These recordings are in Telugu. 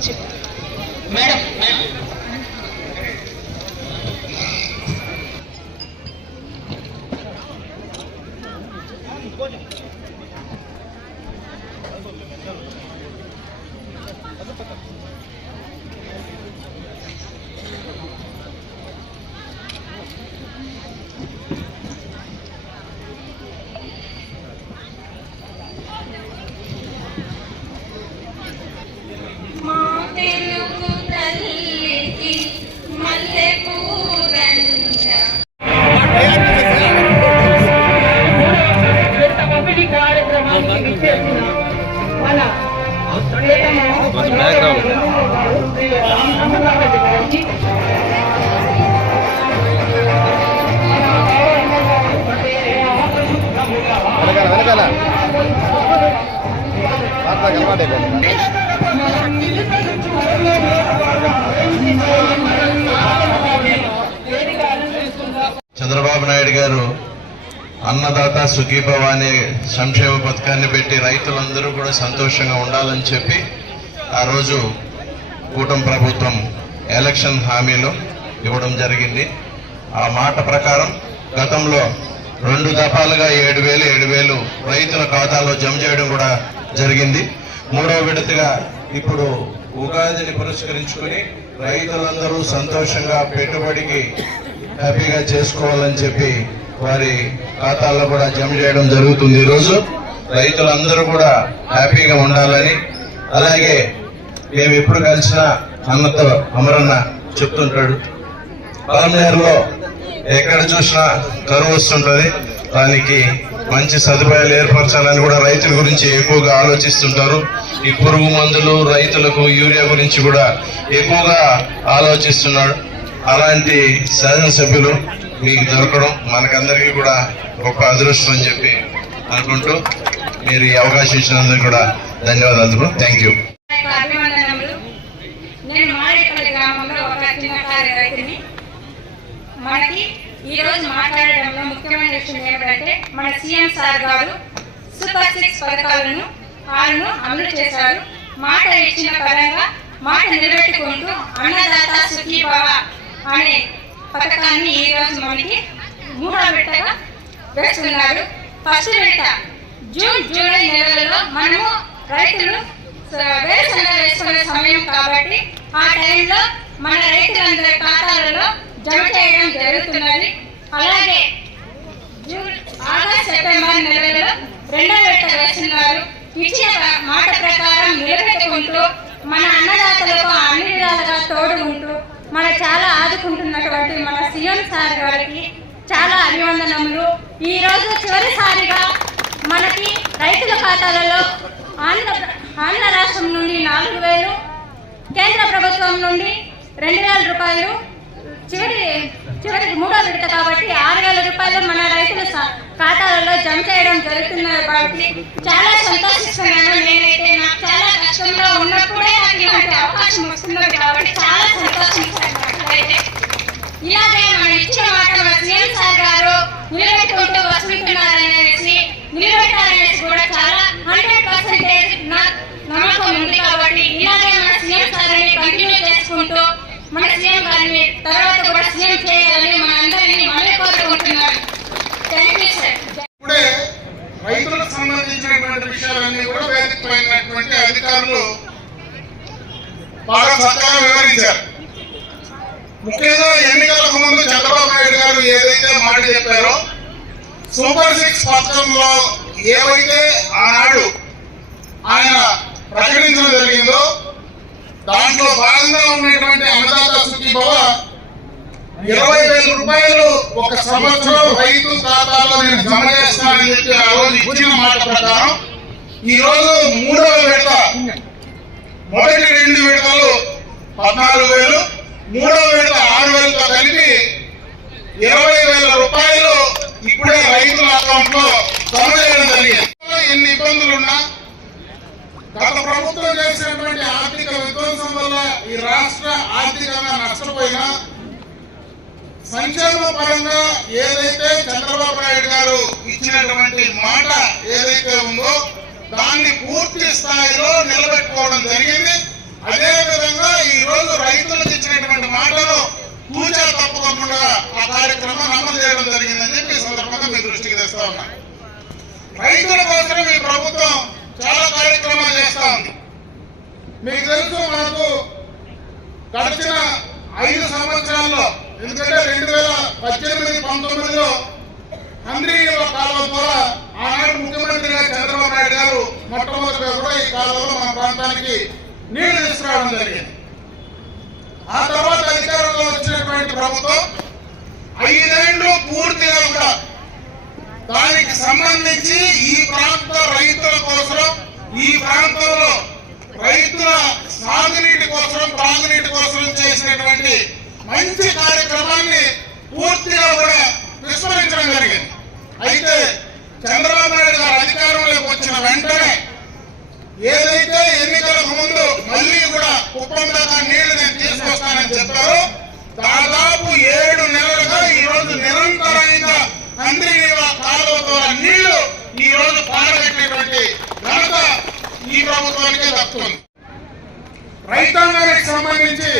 మేడం చంద్రబాబు నాయుడు గారు అన్నదాత సుఖీభవ అనే సంక్షేమ పథకాన్ని పెట్టి రైతులందరూ కూడా సంతోషంగా ఉండాలని చెప్పి ఆ రోజు కూటమి ప్రభుత్వం ఎలక్షన్ హామీలో ఇవ్వడం జరిగింది. ఆ మాట ప్రకారం గతంలో 2 దఫాలుగా 7,000 రైతుల ఖాతాలో జమ చేయడం కూడా జరిగింది. 3వ విడతగా ఇప్పుడు ఉగాదిని పురస్కరించుకుని రైతులందరూ సంతోషంగా పెట్టుబడికి హ్యాపీగా చేసుకోవాలని చెప్పి వారి ఖాతాల్లో కూడా జమ చేయడం జరుగుతుంది. ఈరోజు రైతులందరూ కూడా హ్యాపీగా ఉండాలని, అలాగే మేము ఎప్పుడు కలిసినా అన్నతో అమరన్న చెప్తుంటాడు, పలమనేరులో ఎక్కడ చూసినా కరువు వస్తుంటది, దానికి మంచి సదుపాయాలు ఏర్పరచాలని కూడా రైతుల గురించి ఎక్కువగా ఆలోచిస్తుంటారు. ఈ పురుగు మందులు రైతులకు యూరియా గురించి కూడా ఎక్కువగా ఆలోచిస్తున్నాడు. అలాంటి శాసనసభ్యులు మీకు దొరకడం మనకందరికీ కూడా గొప్ప అదృష్టం అని చెప్పి అనుకుంటూ మీరు ఈ అవకాశం ఇచ్చినందుకు కూడా ధన్యవాదాలు. Thank you. నేను మారేపల్లి గ్రామంలో ఒక చిన్నకారు రైతుని. మనకి ఈ రోజు మాట్లాడడంలో ముఖ్యమైన విషయం ఏమిటంటే మన సీఎం సార్ గారు సూపర్ 6 పథకాలను అమలు చేశారు. మాట ఇచ్చిన పరంగా మాట నిలబెట్టుకుంటూ అన్నదాత సుఖీభవ అనే పథకాన్ని ఈ రోజు మనకి 3వ విడతగా వేస్తున్నారు. ఫస్ట్ విడత జూన్ జూలై నెలలలో మనము రైతులు వేరుశనగ వేసుకునే సమయం కాబట్టి ఆ టైంలో మన రైతులందరి ఖాతాలలో జమ చేయడం జరుగుతున్నది. అలాగే ఆగస్టు సెప్టెంబర్ నెలలో 2వ విడత వేస్తున్నారు. ఇచ్చిన మాట ప్రకారం నిలబెట్టుకుంటూ మన అన్నదాతలకు అన్ని విధాలుగా తోడు ఉంటూ మన చాలా ఆదుకుంటున్నటువంటి మన సీఎం సార్ గారికి చాలా అభివందనములు. ఈ రోజు చివరిసారిగా మనకి రైతుల ఖాతాలలో ఆంధ్ర రాష్ట్రం నుండి 4,000, కేంద్ర ప్రభుత్వం నుండి 2,000 రూపాయలు, చివరి 3వ విడత కాబట్టి 6,000 రూపాయలు మన రైతుల ఖాతాలలో జమ చేయడం జరుగుతున్నది కాబట్టి చాలా సంతోషిస్తున్నాను. నేనైతే నాకు చాలా కష్టంలో ఉన్నప్పుడే నాకు ఇలాంటి అవకాశం వస్తున్నది కాబట్టి చాలా సంతోషిస్తాను. ఇలాగే మనం ఇచ్చిన మాట మన సీఎం సార్ గారు నిలబెట్టుకుంటూ వస్తుంటున్నారనేసి నిలబెట్టాలనేసి కూడా చాలా 100% నమ్మకం ఉంది కాబట్టి ఇలాగే మన సీఎం సార్ ని కంటిన్యూ చేసుకుంటూ మన సీఎం గారిని తర్వాత కూడా సీఎం చేయాలని మన అందరినీ మళ్ళీ కోరుకుంటున్నాను. Thank you sir. ఇప్పుడే రైతులకు సంబంధించినటువంటి విషయాలన్నీ కూడా వేదికమైనటువంటి అధికారులు బాగా చక్కగా వివరించారు. ముఖ్యంగా ఎన్నికలకు ముందు చంద్రబాబు నాయుడు గారు ఏదైతే మాట చెప్పారో సూపర్ 6 పథకంలో ఏవైతే ఆనాడు ఆయన ప్రకటించడం జరిగిందో దాంట్లో భాగంగా ఉన్నటువంటి అన్నదాత సుఖీభవ 20,000 రూపాయలు ఒక సంవత్సరం రైతు ఖాతాలో నేను జమ చేస్తానని చెప్పి ఆ రోజు ఇచ్చిన మాట ప్రకారం ఈ రోజు 3వ విడత, మొదటి 2 విడతలు 14,000, 3వ విడత 6,000తో కలిపి 20,000 రూపాయలు ఇప్పుడే రైతుల అకౌంట్ లో జమ చేయడం జరిగింది. ఎన్ని ఇబ్బందులున్నా గత ప్రభుత్వం చేసినటువంటి ఆర్థిక విధ్వంసం వల్ల ఈ రాష్ట్ర ఆర్థికంగా నష్టపోయినా సంక్షేమ పరంగా ఏదైతే చంద్రబాబు నాయుడు గారు ఇచ్చినటువంటి మాట ఏదైతే ఉందో దాన్ని పూర్తి స్థాయిలో నిలబెట్టుకోవడం జరిగింది. అదే మీకు తెలుసు, మనకు గడిచిన 5 సంవత్సరాల్లో, ఎందుకంటే 2018-19లో హంద్రీనీవా కాలువ ద్వారా ఆనాడు ముఖ్యమంత్రిగా చంద్రబాబు నాయుడు గారు మొట్టమొదటిగా కూడా ఈ కాలువలో మన ప్రాంతానికి నీళ్లు తీసుకురావడం జరిగింది. ఆ తర్వాత అధికారంలో వచ్చినటువంటి ప్రభుత్వం 5 ఏళ్ళు పూర్తిగా కూడా దానికి సంబంధించి ఈ ప్రాంత రైతుల కోసం, ఈ ప్రాంతంలో రైతుల సాగునీటి కోసం, తాగునీటి కోసం చేసినటువంటి మంచి కార్యక్రమాన్ని పూర్తిగా కూడా విస్మరించడం జరిగింది. అయితే చంద్రబాబు నాయుడు గారు అధికారంలోకి వచ్చిన వెంటనే ఏదైతే ఎన్నికలకు ముందు మళ్ళీ కూడా కుప్పం దాకా నీళ్లు నేను తీసుకొస్తానని చెప్పారో, దాదాపు 7 నెలలుగా ఈ రోజు నిరంతరంగా హంద్రీనీవా కాలువ ద్వారా నీళ్లు ఈ రోజు పారబెట్టినటువంటి ఘనత ఈ ప్రభుత్వానికి దక్కుతుంది. రైతాంగానికి సంబంధించి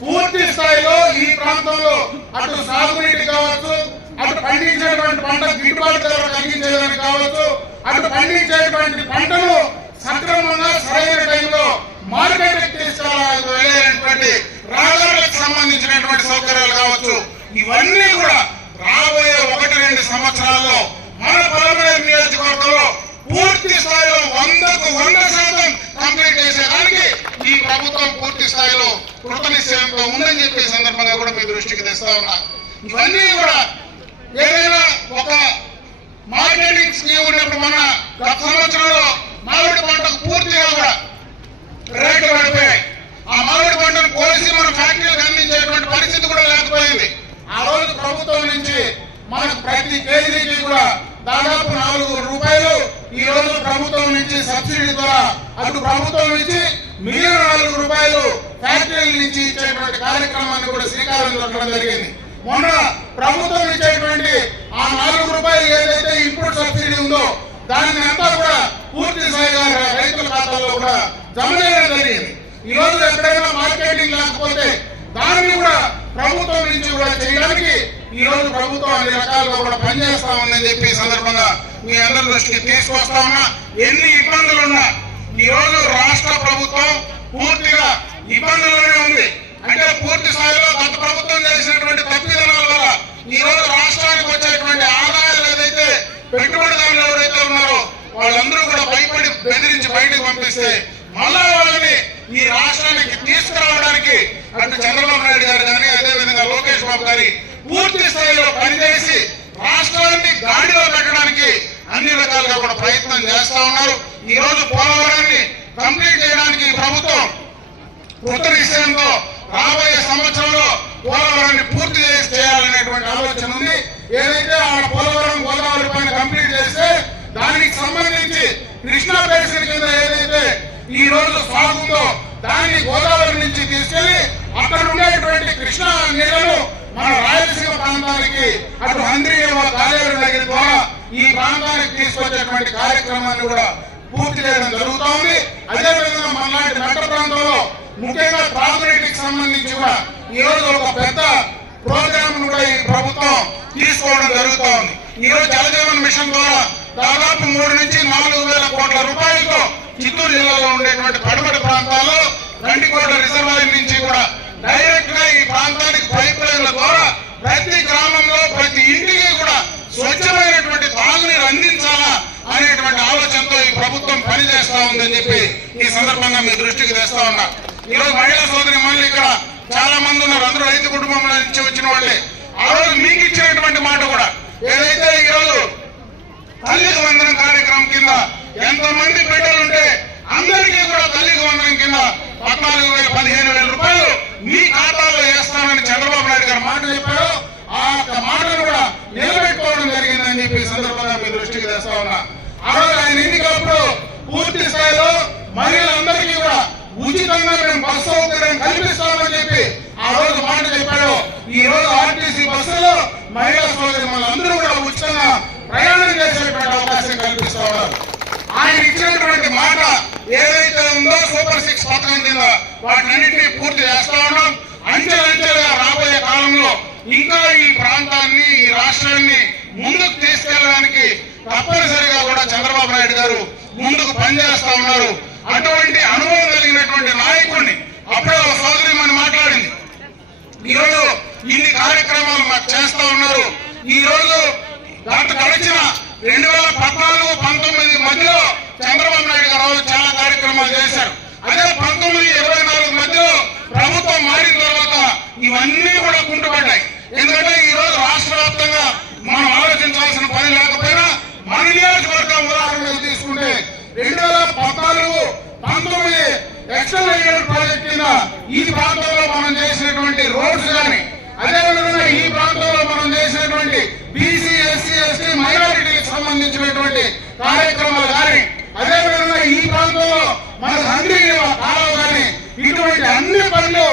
పూర్తి స్థాయిలో ఈ ప్రాంతంలో అటు సాగునీటి కావచ్చు, అటు పండించేటువంటి పంట గిట్టుబాటు ధర కలిగించేదానికి కావచ్చు, అటు పండించేటువంటి పంటను సక్రమంగా సరైన టైంలో మార్కెట్ తీసుకెళ్ళాలనేటువంటి రహదారులకు సంబంధించినటువంటి సౌకర్యాలు కావచ్చు, ఇవన్నీ కూడా రాబోయే 1-2 సంవత్సరాల్లో మన పలమనేరు నియోజకవర్గంలో పూర్తి స్థాయిలో 100% కంప్లీట్ చేసేదానికి ఈ ప్రభుత్వం పూర్తి స్థాయిలో కృతనిశ్చయంతో ఉందని చెప్పి సందర్భంగా కూడా మీ దృష్టికి తెస్తా ఉన్నా. ఇవన్నీ కూడా ఏదైనా ఒక మార్కెటింగ్ స్కీమ్ ఉన్నప్పుడు మన గత సంవత్సరంలో మామిడి పంటకు పూర్తిగా కూడా రేట్లు పడిపోయాయి. ఆ మామిడి పంటను కోసి మన ఫ్యాక్టరీలకు అందించేటువంటి పరిస్థితి కూడా లేకపోయింది. ఆ రోజు ప్రభుత్వం నుంచి మనకు ప్రతి కేజీకి కూడా దాదాపు 4 రూపాయలు ఈ రోజు ప్రభుత్వం నుంచి సబ్సిడీ ద్వారా అటు ప్రభుత్వం నుంచి మిగిలిన 4 రూపాయలు ఫ్యాక్టరీల నుంచి ఇచ్చేటువంటి కార్యక్రమాన్ని కూడా శ్రీకారం చుట్టడం జరిగింది. మొన్న ప్రభుత్వం ఇచ్చేటువంటి ఆ 4 రూపాయలు ఏదైతే ఇన్పుట్ సబ్సిడీ ఉందో దాన్ని అంతా కూడా పూర్తి స్థాయిగా రైతుల ఖాతాల్లో కూడా జమ చేయడం జరిగింది. ఈ రోజు ఎక్కడైనా మార్కెటింగ్ లేకపోతే దాన్ని కూడా ప్రభుత్వం నుంచి కూడా చేయడానికి ఈ రోజు ప్రభుత్వం అన్ని రకాలుగా కూడా పనిచేస్తా ఉందని చెప్పి సందర్భంగా మీ అందరి దృష్టికి తీసుకొస్తా ఉన్నా. ఎన్ని ఇబ్బందులున్నా ఈ రోజు రాష్ట్ర ప్రభుత్వం పూర్తిగా ఇబ్బందుల్లోనే ఉంది. అంటే పూర్తి స్థాయిలో గత ప్రభుత్వం చేసినటువంటి తప్పిదనాల వల్ల ఈ రోజు రాష్ట్రానికి వచ్చేటువంటి ఆదాయాలు ఏదైతే పెట్టుబడిదారులు ఎవరైతే ఉన్నారో వాళ్ళందరూ కూడా భయపడి బెదిరించి బయటకు పంపిస్తే మళ్ళా వాళ్ళని ఈ రాష్ట్రానికి తీసుకురావడానికి అటు చంద్రబాబు నాయుడు గారు కానీ అదేవిధంగా లోకేష్ బాబు గారి పూర్తి స్థాయిలో పనిచేసి రాష్ట్రాన్ని గాడిలో పెట్టడానికి అన్ని రకాలుగా కూడా ప్రయత్నం చేస్తా ఉన్నారు. ఈ రోజు పోలవరాన్ని కంప్లీట్ చేయడానికి ప్రభుత్వం కృత నిశ్చయంతో రాబోయే సంవత్సరంలో పోలవరాన్ని పూర్తి చేయాలనేటువంటి ఆలోచన ఉంది. ఏదైతే ఆ పోలవరం గోదావరి పైన కంప్లీట్ చేస్తే దానికి సంబంధించి కృష్ణా బేసిన్ కింద ఏదైతే ఈ రోజు సాగుందో దాన్ని గోదావరి నుంచి తీసుకెళ్లి అక్కడ ఉండేటువంటి కృష్ణా నీళ్లను మన రాయలసీమ ప్రాంతానికి అటు హంద్రీనీవా కాలేరు దగ్గర ద్వారా ఈ ప్రాంతానికి తీసుకొచ్చేటువంటి కార్యక్రమాన్ని కూడా పూర్తి చేయడం జరుగుతూ ఉంది. అదేవిధంగా మనలాంటి మెట్ట ప్రాంతంలో ముఖ్యంగా త్రాగునీటికి సంబంధించి కూడా ఈ రోజు ఒక పెద్ద ప్రోగ్రామ్ కూడా ఈ ప్రభుత్వం తీసుకోవడం జరుగుతూ ఉంది. ఈ రోజు జలజీవన్ మిషన్ ద్వారా దాదాపు 3 నుంచి 4 వేల కోట్ల రూపాయలతో చిత్తూరు జిల్లాలో ఉండేటువంటి పడమటి ప్రాంతాల్లో గండికోట రిజర్వాయర్ నుంచి కూడా డైరెక్ట్ గా ఈ ప్రాంతానికి పైప్ లైన్ల ద్వారా ప్రతి గ్రామంలో ప్రతి ఇంటికి కూడా స్వచ్ఛమైనటువంటి తాగునీరు అందించాలా అనేటువంటి ఆలోచనతో ఈ ప్రభుత్వం పనిచేస్తా ఉందని చెప్పి ఈ సందర్భంగా మీ దృష్టికి తెస్తా ఉన్నా. ఈరోజు మహిళా సోదరి మళ్ళీ ఇక్కడ చాలా మంది ఉన్నారు, అందరూ రైతు కుటుంబంలో నుంచి వచ్చిన వాళ్ళే. ఆ రోజు మీకు ఇచ్చినటువంటి మాట కూడా ఏదైతే ఈ రోజు తల్లికి వందనం కార్యక్రమం కింద ఎంతమంది బిడ్డలుంటే అందరికీ కూడా తల్లికి వందనం కింద 14,000 15,000 రూపాయలు మీ ఖాతాలో వేస్తామని చంద్రబాబు నాయుడు గారు మాట చెప్పారు. ఆ మాటను కూడా నిలబెట్టుకోవడం జరిగిందని చెప్పి సందర్భంగా మీ దృష్టికి తెస్తా ఉన్నా. ఆ రోజు ఆయన ఎన్నికలప్పుడు పూర్తి స్థాయిలో మహిళలందరికీ కూడా ఉచితంగా మేము బస్సు సౌకర్యం కల్పిస్తామని చెప్పి ఆ రోజు మాట చెప్పాడు. ఈ రోజు ఆర్టీసీ బస్సులో మహిళా సోదరి మనందరూ కూడా ఉచితంగా ప్రయాణం చేసేటువంటి అవకాశం కల్పిస్తా ఉన్నారు. ఆయన ఇచ్చినటువంటి మాట ఏదైతే ఉందో సూపర్ 6 పథకం కింద వాటినన్నింటినీ పూర్తి చేస్తా ఉన్నాం. అంచెలంచెలుగా రాబోయే కాలంలో ఇంకా ఈ ప్రాంతాన్ని ఈ రాష్ట్రాన్ని ముందుకు తీసుకెళ్ళడానికి తప్పనిసరిగా కూడా చంద్రబాబు నాయుడు గారు ముందుకు పనిచేస్తా ఉన్నారు. అటువంటి అనుభవం కలిగినటువంటి నాయకులు చేస్తా ఉన్నారు. ఈ రోజు గడిచిన 2014-19 మధ్యలో చంద్రబాబు నాయుడు గారు చాలా కార్యక్రమాలు చేశారు. అదే 19-24 మధ్యలో ప్రభుత్వం మారిన తర్వాత ఇవన్నీ కూడా కుంటుపడ్డాయి. ఎందుకంటే ఈ రోజు రాష్ట్ర వ్యాప్తంగా మనం ఆలోచించాల్సిన పని లేకపోయినా మన నియోజకవర్గం ఉదాహరణకు తీసుకుంటే 2014-19 ఎక్స్టెండెడ్ ప్రాజెక్ట్ కింద ఈ ప్రాంతంలో మనం చేసినటువంటి రోడ్స్ కానీ, అదేవిధంగా ఈ ప్రాంతంలో మనం చేసినటువంటి బీసీ, ఎస్సీ, ఎస్టీ, మైనారిటీకి సంబంధించినటువంటి కార్యక్రమాలు కానీ, అదేవిధంగా ఈ ప్రాంతంలో మన హండ్రీ కాలువ కానీ, ఇటువంటి అన్ని పనులు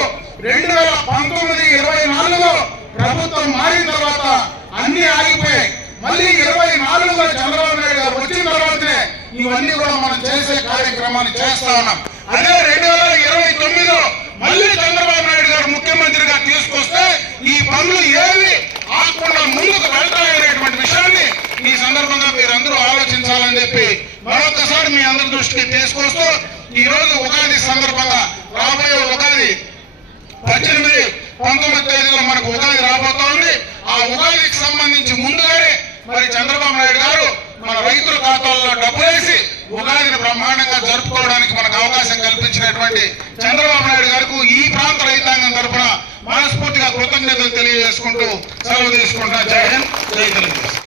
2019-24లో ప్రభుత్వం మారిన తర్వాత అన్ని ఆగిపోయాయి. మళ్ళీ 24లో చంద్రబాబు నాయుడు గారు వచ్చిన తర్వాతనే ఇవన్నీ కూడా మనం చేసే కార్యక్రమాన్ని చేస్తా ఉన్నాం. అదే 2029లో మళ్ళీ చంద్రబాబు నాయుడు గారు ముఖ్యమంత్రిగా తీసుకొస్తే ఈ పనులు ఏవి ఆకుండా ముందుకు వెళ్తాయనేటువంటి విషయాన్ని ఈ సందర్భంగా మీరందరూ ఆలోచించాలని చెప్పి మరొకసారి మీ అందరి దృష్టికి తీసుకొస్తూ, ఈ రోజు ఉగాది సందర్భంగా రాబోయే ఉగాది 18-19 తేదీలో మనకు ఉగాది రాబోతా ఉంది. ఆ ఉగాదికి సంబంధించి ముందుగానే మరి చంద్రబాబు నాయుడు గారు మన రైతుల ఖాతాల్లో డబ్బులేసి ఉగాదిని బ్రహ్మాండంగా జరుపుకోవడానికి మనకు అవకాశం కల్పించినటువంటి చంద్రబాబు నాయుడు గారికి ఈ ప్రాంత రైతాంగం తరఫున మనస్ఫూర్తిగా కృతజ్ఞతలు తెలియజేసుకుంటూ సెలవు తీసుకుంటా. జై హింద్, జై తెలుగుదేశం.